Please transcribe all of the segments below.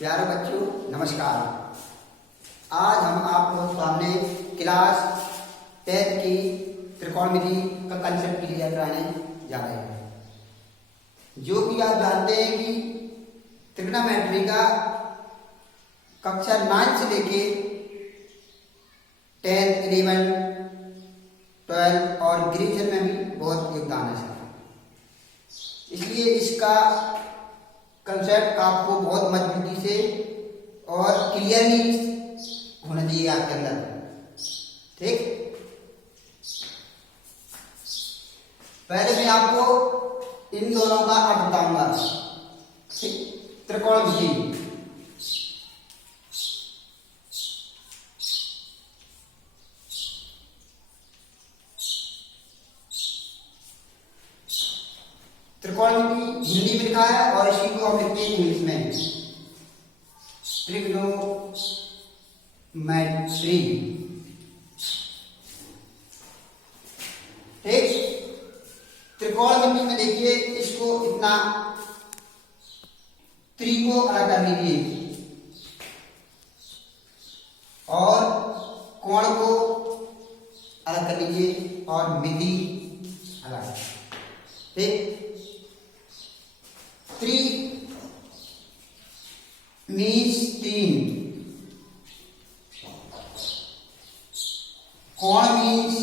प्यारे बच्चों नमस्कार। आज हम आप लोग सामने क्लास 10 की त्रिकोणमिति का कंसेप्ट क्लियर कराने जा रहे हैं। जो कि आप जानते हैं कि त्रिग्नोमेट्री का कक्षा 9 से लेके 10, 11, 12 और ग्रेजुएशन में भी बहुत योगदान है। इसलिए इसका कंसेप्ट आपको बहुत मजबूती से और क्लियरली होना चाहिए आपके अंदर। ठीक, पहले मैं आपको इन दोनों का अर्थ बताऊंगा। त्रिकोणमिति, त्रिकोणमिति हिंदी में लिखा है और इसी को हम लिखते हैं इंग्लिश में ट्रिग्नोमेट्री। ठीक, त्रिकोणमिति में देखिए इसको इतना त्रि को अलग कर लीजिए और कोण को अलग कर लीजिए और मिति अलग। ठीक, त्रि मीन्स 3, कोण मीन्स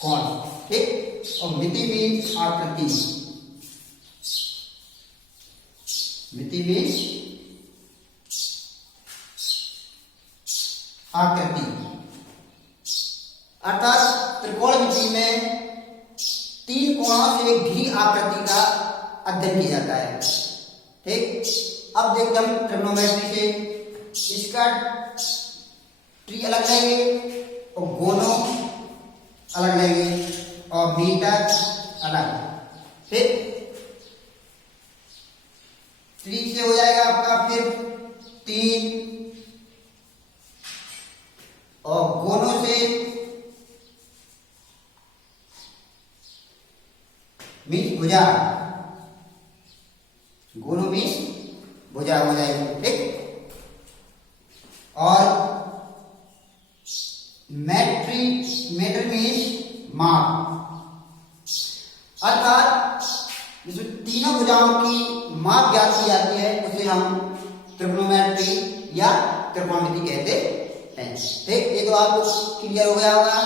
कोण। ठीक, और मिति मीन्स आकृति। मिति मीन्स आकृति, अर्थात त्रिकोणमिति में 3 कोणों से घिरी आकृति का अध्ययन किया जाता है। ठीक, अब देखते हम ट्रिग्नोमेट्री से इसका ट्री अलग लेंगे और गोनों अलग लेंगे और मीटर अलग। ठीक, ट्री से हो जाएगा आपका फिर 3 और गोनों से मीन्स भुजा, गोनों मीन्स भुजा हो जाएगी। ठीक, और मेटर मीन्स माप, अर्थात जिसमें तीनों भुजाओं की माप ज्ञात की जाती है उसे हम त्रिकोणमिति या त्रिकोणमिति कहते हैं। ठीक, ये तो आपको क्लियर हो गया होगा।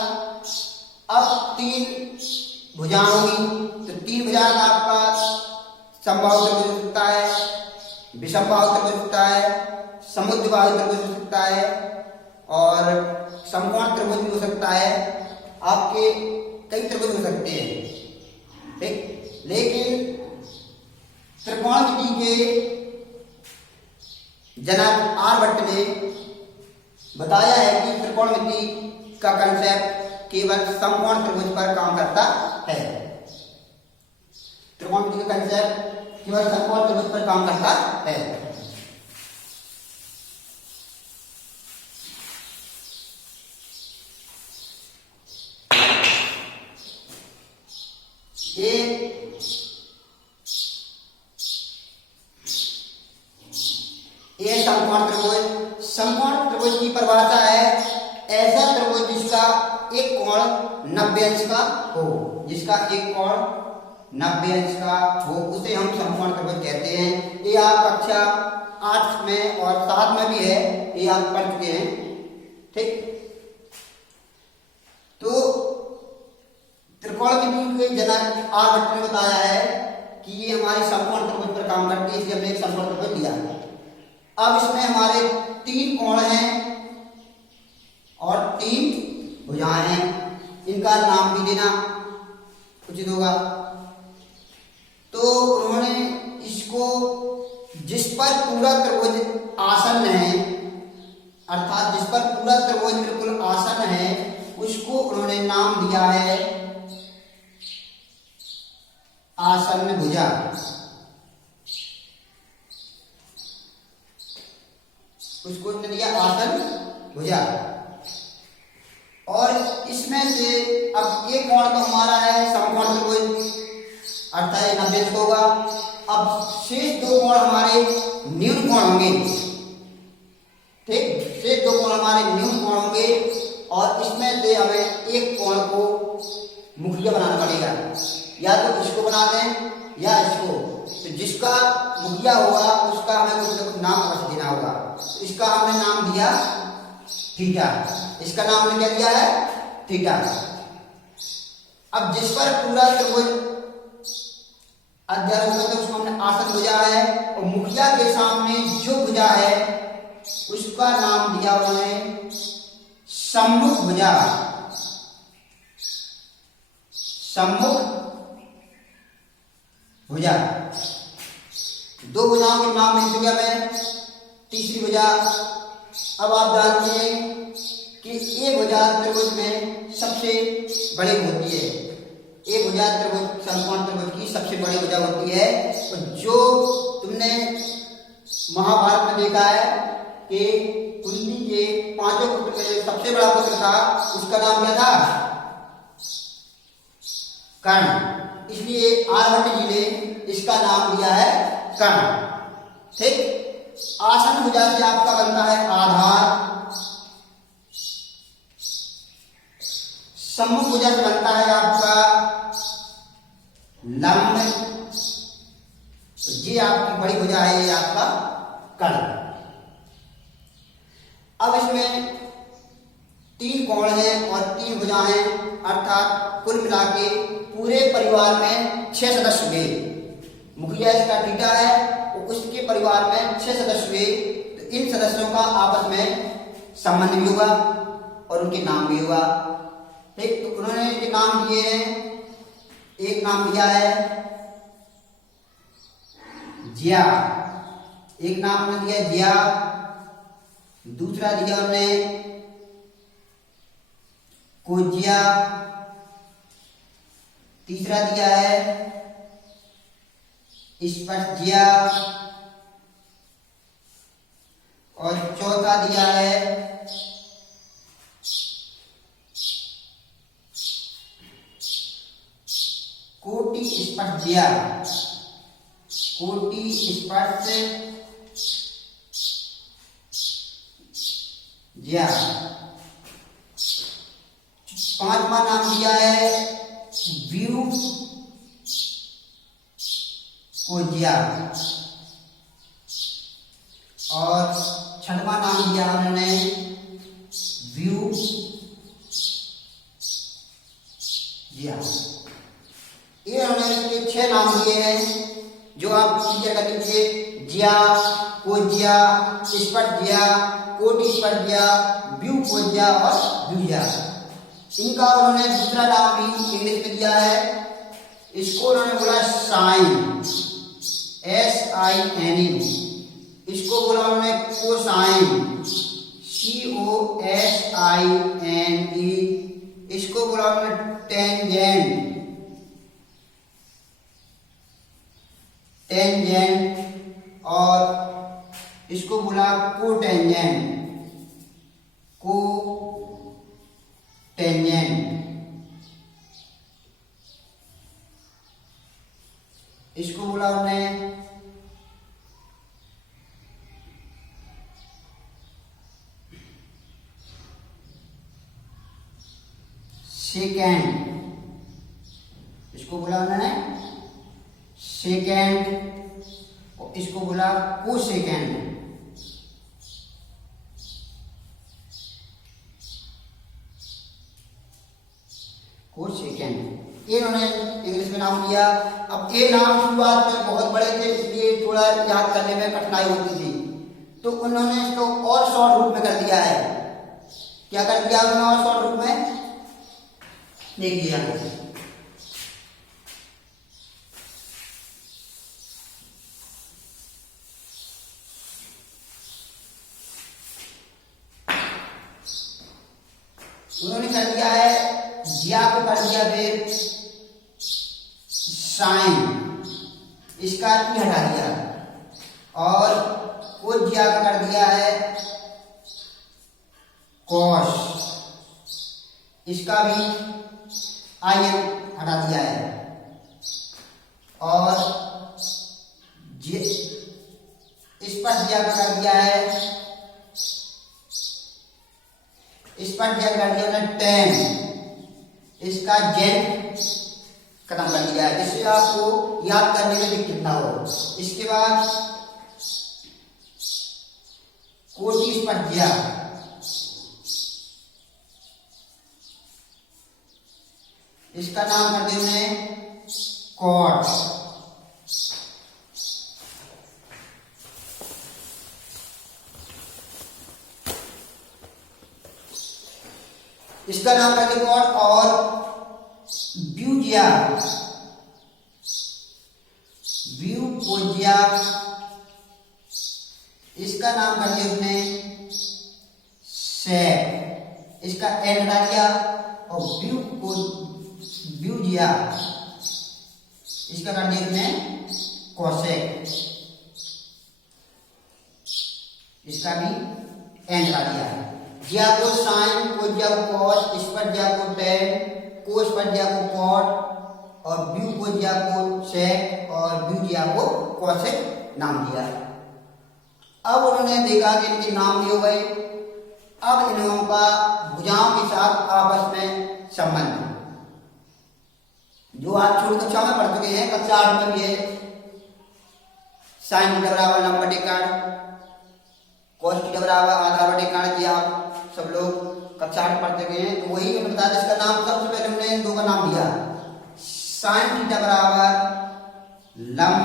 अब 3 भुजा होगी तो 3 भुजा का आपका समबाहु त्रिभुज हो सकता है, विषमबाहु त्रिभुज हो सकता है, समुद्रबाहु त्रिभुज हो सकता है और समकोण त्रिभुज भी हो सकता है। आपके कई त्रिभुज हो सकते हैं। ठीक, लेकिन त्रिकोणमिति के जनक आर्यभट्ट ने बताया है कि त्रिकोणमिति का कंसेप्ट केवल समकोण त्रिभुज पर काम करता है। त्रिकोणमिति का कंसेप्ट केवल समकोण त्रिभुज पर काम करता है। ये समकोण त्रिभुज, समकोण त्रिभुज की परिभाषा है ऐसा त्रिभुज जिसका एक कोण 90 अंश का हो, जिसका एक कोण 90 अंश का हो उसे हम समकोण त्रिभुज कहते हैं। ये आप कक्षा 8 में और 7 में भी है, ये आप पढ़ चुके हैं। ठीक, तो त्रिकोणमिति के जनक आर्यभट्ट ने बताया है कि ये हमारी समकोण त्रिभुज पर काम करती है, इसलिए हमने एक समकोण त्रिभुज लिया। अब इसमें हमारे 3 कोण हैं और 3 भुजाएं हैं, इनका नाम भी देना उचित होगा। तो उन्होंने इसको जिस पर पूरा त्रिभुज आसन्न है, अर्थात जिस पर पूरा त्रिभुज बिल्कुल आसन्न है, उसको उन्होंने नाम दिया है आसन्न भुजा। उसको उन्होंने दिया आसन्न भुजा। और इसमें से अब ये कोण तो हमारा है समकोण त्रिभुज, अर्थात 90 होगा। अब अब शेष दो कोण हमारे न्यून कोण होंगे, ठीक, शेष दो कोण हमारे न्यून कोण होंगे और इसमें से हमें एक कोण को मुखिया बनाना पड़ेगा, या तो इसको बना दें या इसको। तो जिसका मुखिया होगा उसका हमें कुछ नाम अवश्य देना होगा। इसका हमने नाम दिया थीटा, इसका नाम हमने क्या दिया है, थीटा। अब जिस पर पूरा त्रिभुज अध्यारोप है तो उसको हमने आसन भुजा है, और मुखिया के सामने जो भुजा है उसका नाम दिया उन्होंने सम्मुख भुजा, सम्मुख भुजा। दो भुजाओं के नाम मिल चुके हमें, तीसरी भुजा। अब आप जानते हैं कि ये भुजा त्रिभुज में सबसे बड़ी होती है, ये भुजा त्रिभुज समकोण त्रिभुज की सबसे बड़ी भुजा होती है। तो जो तुमने महाभारत में देखा है कि कुंती के पांचों पुत्र में जो सबसे बड़ा पुत्र था उसका नाम क्या था, कर्ण, इसलिए आर्यभट्ट जी ने इसका नाम दिया है कर्ण, ठीक। आसन भुजा से आपका बनता है आधार, सम्मुख भुजा से बनता है आपका लंब, ये आपकी बड़ी भुजा है, ये आपका कर्ण। अब इसमें तीन कोण हैं और तीन भुजाएं हैं, अर्थात कुल मिला के पूरे परिवार में 6 सदस्य हुए। मुखिया इसका थीटा है, उसके परिवार में 6 सदस्य हुए। तो इन सदस्यों का आपस में संबंध भी होगा और उनके नाम भी होगा, ठीक। तो उन्होंने इनके नाम दिए हैं, एक नाम दिया है जिया, एक नाम उन्होंने दिया जिया, दूसरा दिया उन्होंने कोजिया, तीसरा दिया है स्पर्शजिया और चौथा दिया है कोटि स्पर्शजिया, कोटि स्पर्शजिया। पांचवा नाम दिया है व्यू कोजिया और छठवां नाम दिया उन्होंने व्यू जिया। ये उन्होंने इसके 6 नाम दिए हैं जो आप क्लियर कर लीजिए, जिया, कोजिया, स्पर्शजिया, कोटि स्पर्शजिया, व्यू कोजिया और व्यूजिया। इनका उन्होंने दूसरा नाम भी इंग्लिश में दिया है, इसको उन्होंने बोला साइन, SINE, इसको बोला उन्होंने कोसाइन, COSINE, इसको बोला उन्होंने टेंजेंट, और इसको बोला कोटेंजेंट, इसको बोला उन्होंने सेकेंड, इसको बोला उन्होंने सेकेंड, और इसको बोला कोसेकेंड। इन्होंने इंग्लिश में नाम दिया। अब ये नाम शुरुआत में बहुत बड़े थे, इसलिए थोड़ा याद करने में कठिनाई होती थी, तो उन्होंने इसको और शॉर्ट रूप में कर दिया है। क्या कर दिया उन्होंने और शॉर्ट रूप में, देखिए उन्होंने कर दिया है जिया को कर दिया फिर साइन, इसका ई हटा दिया, और वो जिया का कर दिया है कॉस, इसका भी आई हटा दिया है, और ज्या का कर दिया है, स्पट ज्या कर दिया हमने 10, इसका जेड खत्म कर दिया है, जिससे आपको याद करने में दिक्कत ना हो। इसके बाद कोटि स्पट ज्या, इसका नाम कर दिया हमने कॉट। इसका नाम कर दिया कॉट। और ब्यूजिया, ब्यूकोजिया, इसका नाम कर दिया उसने सेक, इसका एन हटा दिया। और ब्यूजिया, इसका कर दिया उसने कोसेक, इसका भी एन हटा दिया। ज्या को साइन, कोजिया को कॉस, स्पट ज्या को टेन, को स्पट ज्या को कॉट, और ब्यू को ज्या को सेक, और ब्यू ज्या को कोसेक नाम दिया। अब उन्होंने देखा कि इनके नाम दिए गए, अब इन लोगों का भुजाओं के साथ आपस में संबंध, जो आप छोटी कक्षा में पढ़ चुके हैं, कक्षा 8 में भी है। साइन थीटा बराबर लंब बटे कर्ण, कोस थीटा बराबर आधार बटे कर्ण, ये आप सब लोग कक्षा 8 पढ़ चुके हैं। तो वही बता दें, इसका नाम सबसे पहले हमने इन दो का नाम दिया, साइन थीटा बराबर लंब,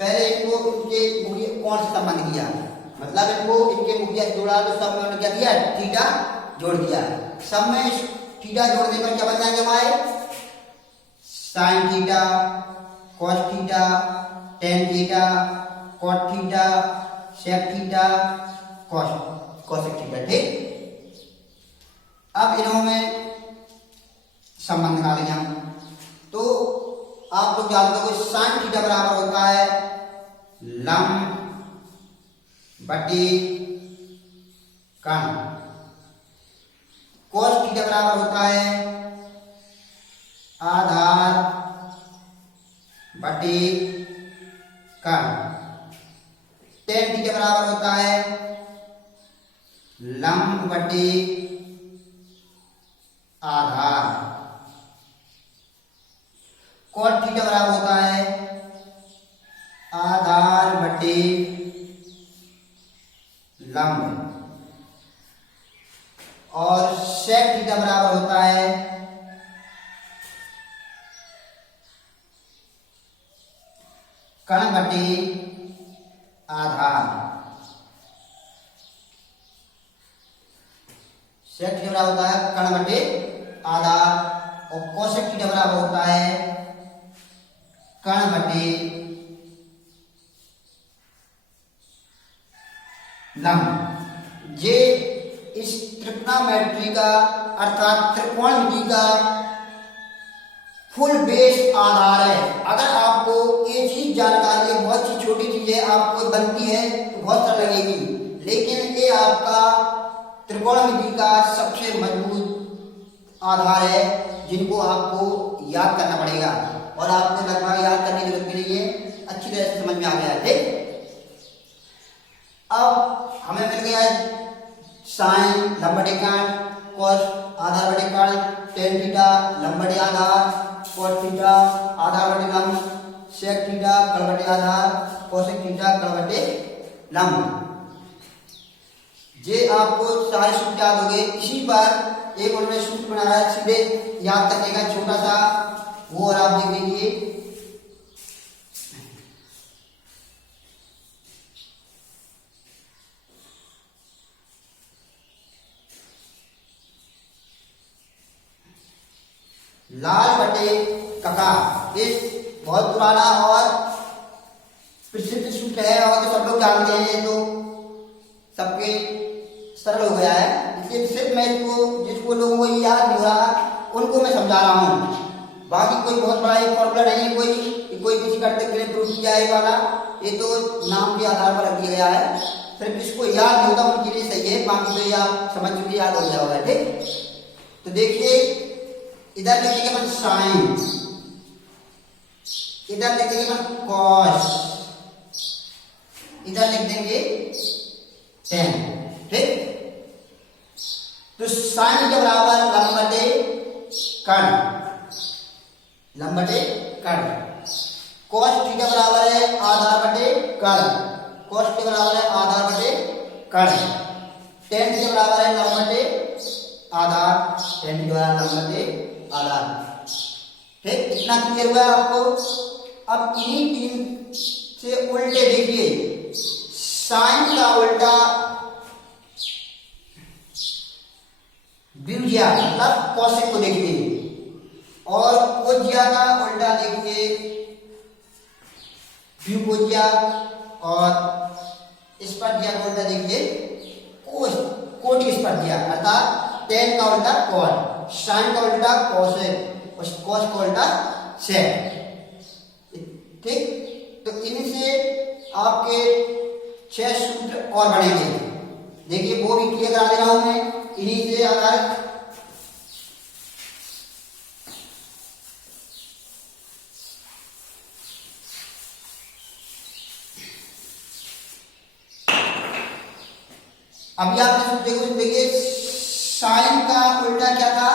पहले इनको इनके मुख्य कोण से संबंध किया, मतलब इनको इनके मुख्य जोड़ा, तो सब में क्या दिया, थीटा जोड़ दिया। सब में थीटा जोड़ने पर क्या बन जाएंगे हमारे, sine theta, cos theta, tan theta, cot theta, sec theta, cosec theta. ठीक, अब इन्हों में संबंध निकालेंगे हम। तो आप लोग जानते हो साइन थीटा बराबर होता है लंब बटे कर्ण, कोस थीटा बराबर होता है आधार बटे कर्ण, टेन थीटा बराबर होता है लंब बटे आधार, कॉट थीटा बराबर होता है आधार बटे लंब, और सेक थीटा बराबर होता है कर्ण बटे आधार। सेक थीटा बराबर होता है कर्ण बटे आधार, और कोसेक थीटा बराबर होता है कर्ण बटे लंब। ये इस त्रिकोणमिति का अर्थात त्रिकोणमिति का फुल बेस आधार है। अगर आपको ये चीज जानकारी है, बहुत सी छोटी चीजें आपको बनती है तो बहुत सरल लगेगी, लेकिन ये आपका त्रिकोणमिति का सबसे मजबूत आधार है, जिनको आपको याद करना पड़ेगा, और आपको लगभग याद करने की जरूरत भी नहीं है, अच्छी तरह से समझ में आ गया है। ठीक, अब हमें मिल गया साइन लंब बटे कर्ण, कॉस आधार बटे कर्ण, टेन थीटा लंब बटे आधार, कॉस थीटा आधार बटे लंब, सेक थीटा कर्ण बटे आधार, कोसेक थीटा कर्ण बटे लंब। ये आपको सारे सूत्र याद हो गए। इसी पर एक उन्होंने सूत्र बनाया है सीधे याद करने का छोटा सा, वो और आप देख लीजिए। लाल बटे कका, एक बहुत पुराना और प्रसिद्ध सूत्र है, और तो सब लोग जानते हैं, तो सबके सरल हो गया है। इसलिए सिर्फ मैं इसको, जिसको लोगों को याद नहीं हो रहा उनको मैं समझा रहा हूँ। बाकी कोई बहुत बड़ा एक फॉर्मूला नहीं है, कोई किसी करते के लिए प्रूफ किया है वाला, ये तो नाम के आधार पर रख दिया गया है। सिर्फ जिसको याद नहीं होता उनके लिए सही है, बाकी तो ये आप समझ चुके, याद हो गया होगा। ठीक, तो देखिए इधर लिखिएगा अपन साइन, इधर लिख देंगे अपन कॉस, इधर लिख देंगे टेन। ठीक, तो साइन थीटा बराबर लंब बटे कर्ण, लंब बटे कर्ण। कॉस थीटा बराबर है आधार बटे कर्ण, कॉस थीटा बराबर है आधार बटे कर्ण। टेन थीटा बराबर है लंब बटे आधार, टेन थीटा बराबर लंब बटे आधार। ठीक, इतना क्लियर हुआ आपको। अब इन्हीं तीन से उल्टे देखिए, साइन का उल्टा द्विभुजिया मतलब कौशिक को देखिए, और कोज्या का उल्टा देखिए द्विभुजिया, और स्पर्शिया का उल्टा देखिए कोटि स्पर्शिया, अर्थात टेन का उल्टा कॉट, साइन का उल्टा कॉसेक, और कॉस का उल्टा सेक। ठीक, तो इनसे आपके 6 सूत्र और बनेंगे। देखिए वो भी क्लियर करा दे रहा हूं मैं इन्हीं से आधारित। अभी आपने देखो, देखिए साइन का उल्टा क्या था,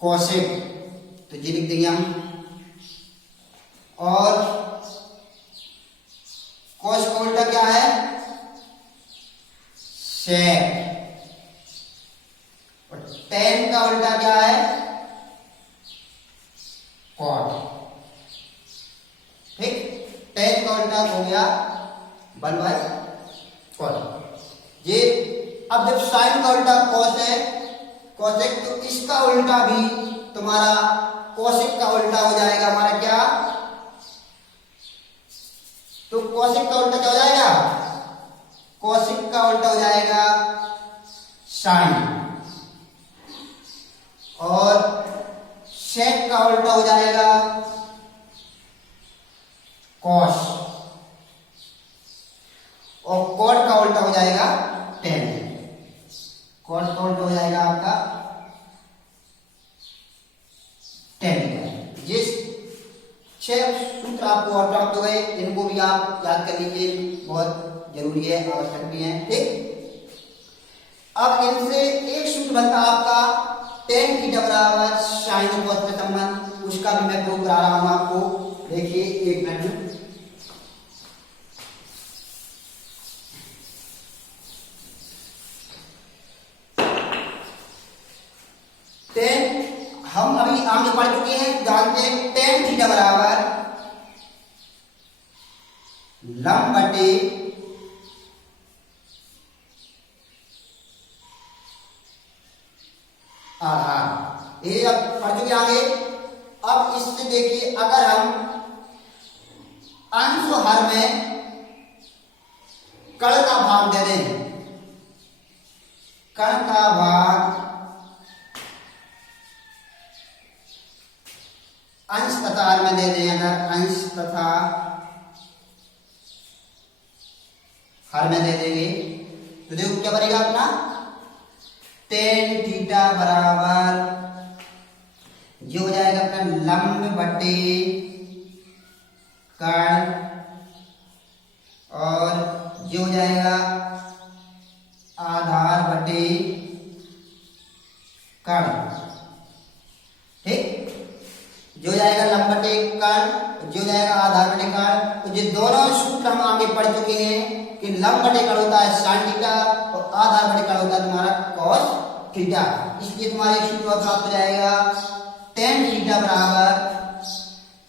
कॉसेक, तो ये लिख देंगे हम। और कॉस का उल्टा क्या है, सेक, और टेन का उल्टा क्या है, कॉट। ठीक, टेन का उल्टा हो गया 1/कॉट। ये अब जब साइन का उल्टा कॉस है, कॉसेक, तो इसका उल्टा भी तुम्हारा कॉसेक का उल्टा हो जाएगा हमारा क्या, तो कॉसेक का उल्टा क्या हो जाएगा, कॉसेक का उल्टा हो जाएगा साइन, और सेक का उल्टा हो जाएगा कॉस, और कॉट का उल्टा हो जाएगा टेन। कॉट का उल्टा हो जाएगा आपका टेन। जिस 6 सूत्र आपको और प्राप्त हो गए, इनको भी आप याद कर लीजिए, बहुत जरूरी है, आवश्यक भी है। ठीक, अब इनसे एक सूत्र बनता है आपका टेन थीटा बराबर साइन और कॉस का संबंध, उसका भी मैं प्रूव करा रहा हूं आपको। देखिए एक मिनट, टेन हम अभी आगे पढ़ चुके हैं, जानते हैं टेन थीटा बराबर लंब बटे आधार, ये अब पढ़ चुके आगे। अब इससे देखिए, अगर हम अंश और हर में कर्ण का भाग दे दें, कर्ण का भाग अंश तथा हर में दे दें, अगर अंश तथा हर में दे देंगे तो देखो क्या बनेगा अपना, टेन थीटा बराबर जो हो जाएगा अपना लंब बटे कर्ण, और जो हो जाएगा आधार बटे कर्ण। ठीक, जो जाएगा लंब बटे कर्ण, जो जाएगा आधार बटे कर्ण। तो ये दोनों सूत्र हम आगे पढ़ चुके हैं कि लंब बटे कर्ण होता है साइन थीटा, और आधार बटे कर्ण होता है तुम्हारा कॉस थीटा। इसलिए तुम्हारे सूत्र प्राप्त हो जाएगा टेन थीटा बराबर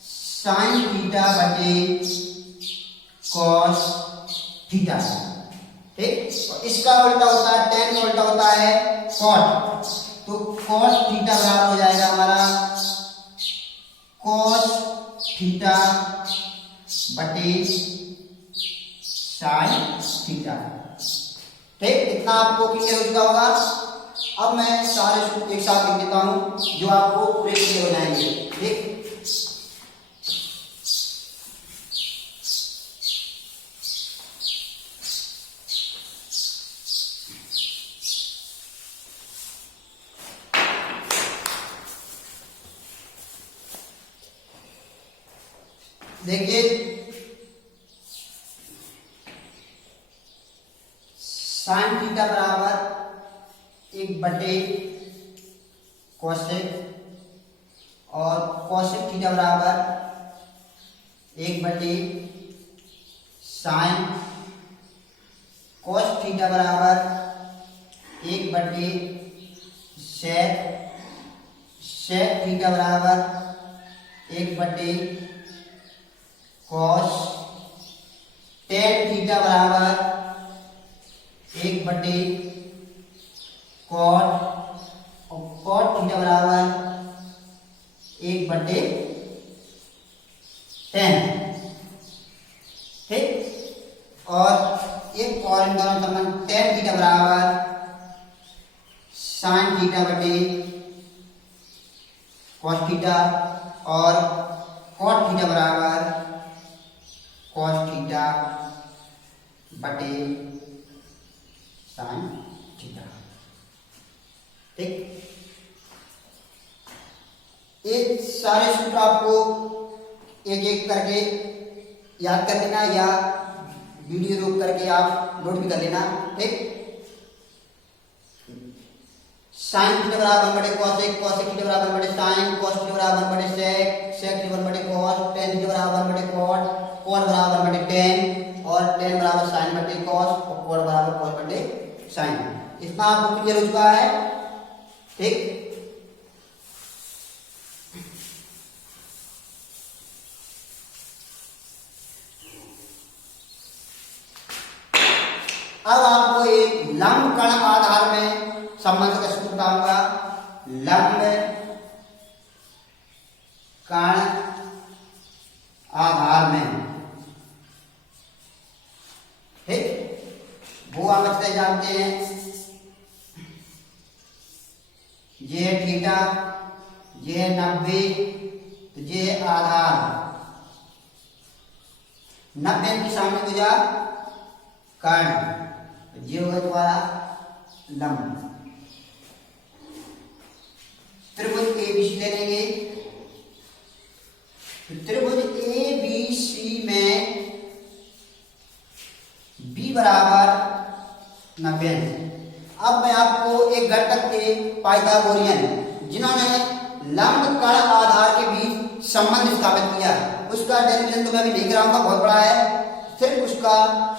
साइन थीटा बटे कॉस थीटा। ठीक, और इसका उल्टा होता है, टेन का उल्टा होता है कॉट, तो कॉस थीटा बराबर हो जाएगा हमारा कॉस थीटा बटे साइन थीटा। ठीक, इतना आपको क्लियर हो चुका होगा। अब मैं सारे सूत्र एक साथ लिख देता हूं जो आपको पूरे क्लियर हो जाएंगे। ठीक, देखिए साइन थीटा बराबर 1/कोसेक और कोसेक थीटा बराबर 1/साइन, कोस थीटा बराबर 1/सेक, सेक थीटा बराबर 1/कॉस, टेन थीटा बराबर 1/कॉट और कॉट थीटा बराबर 1/टेन। ठीक, और एक और इन दोनों संबंध टेन थीटा बराबर साइन थीटा बटे कॉस थीटा और कॉट थीटा बराबर कॉस थीटा बटे साइन थीटा। ठीक, ये सारे सूत्र आपको एक एक करके याद कर लेना या वीडियो रोक करके आप नोट भी कर लेना। ठीक, साइन थीटा बराबर 1/कोसेक, कोसेक थीटा बराबर 1/साइन, कोस थीटा बराबर 1/सेक, सेक थीटा बराबर 1/कॉस, टेन थीटा बराबर 1/कॉट, कॉट बराबर 1/टेन और टेन बराबर साइन बटे कॉस और कॉट बराबर कॉस बटे साइन। इतना आपको क्लियर हो चुका है। ठीक, अब आपको एक लंब कण आधार में संबंध का सूत्र बताऊंगा। लंब कण आधार में, ठीक, वो आप अच्छे से जानते हैं। ये थीटा, ये 90, तो ये आधार 90 के सामने हो जा कर्ण, ये होगा तुम्हारा लंब। त्रिभुज ABC ले लेंगे, तो त्रिभुज ABC में B बराबर 90। अब मैं आपको एक घटक के पाइथागोरियन जिन्होंने लंब कण आधार के बीच संबंध स्थापित किया, उसका डेरिवेशन तो मैं अभी नहीं कराऊंगा, बहुत बड़ा है, सिर्फ उसका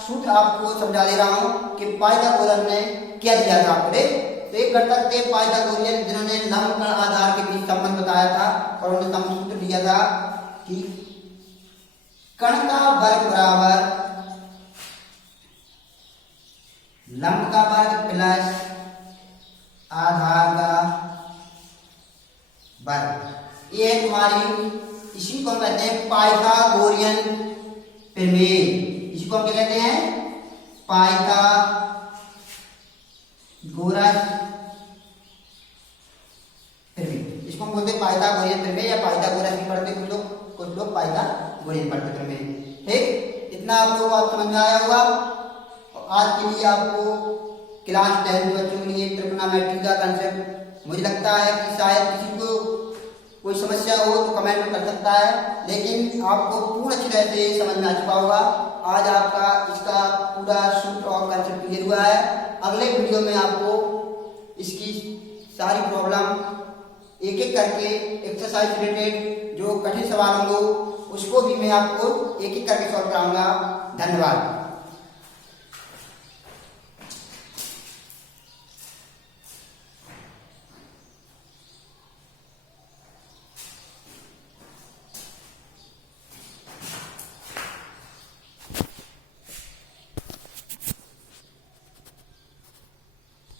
सूत्र आपको समझा दे रहा हूं कि पाइथागोरस ने क्या दिया था आपको। तो एक घटक थे पाइथागोरियन जिन्होंने लंब कण आधार के बीच संबंध बताया था और उन्होंने सूत्र दिया था कि कण का वर्ग बराबर लंब का वर्ग प्लस आधार का वर्ग। ये है तुम्हारी, इसी को कहते हैं पाइथागोरियन प्रमेय। इसको हम क्या कहते हैं? पाइथागोरस प्रमेय। इसको हम बोलते हैं पाइथागोरियन प्रमेय या पाइथागोरस भी पढ़ते कुछ लोग पाइथागोरियन पढ़ते प्रमेय। ठीक, इतना आप लोगों को आप समझ में आया होगा। आज के लिए आपको क्लास 10 बच्चों के लिए ट्रिग्नोमेट्री का कंसेप्ट, मुझे लगता है कि शायद किसी को कोई समस्या हो तो कमेंट में कर सकता है, लेकिन आपको पूर्ण अच्छी तरह से समझ में आ चुका होगा। आज आपका इसका पूरा सूत्र और कंसेप्ट क्लियर हुआ है। अगले वीडियो में आपको इसकी सारी प्रॉब्लम एक एक करके एक्सरसाइज रिलेटेड जो कठिन सवाल होंगे उसको भी मैं आपको एक एक करके सॉल्व कराऊंगा। धन्यवाद।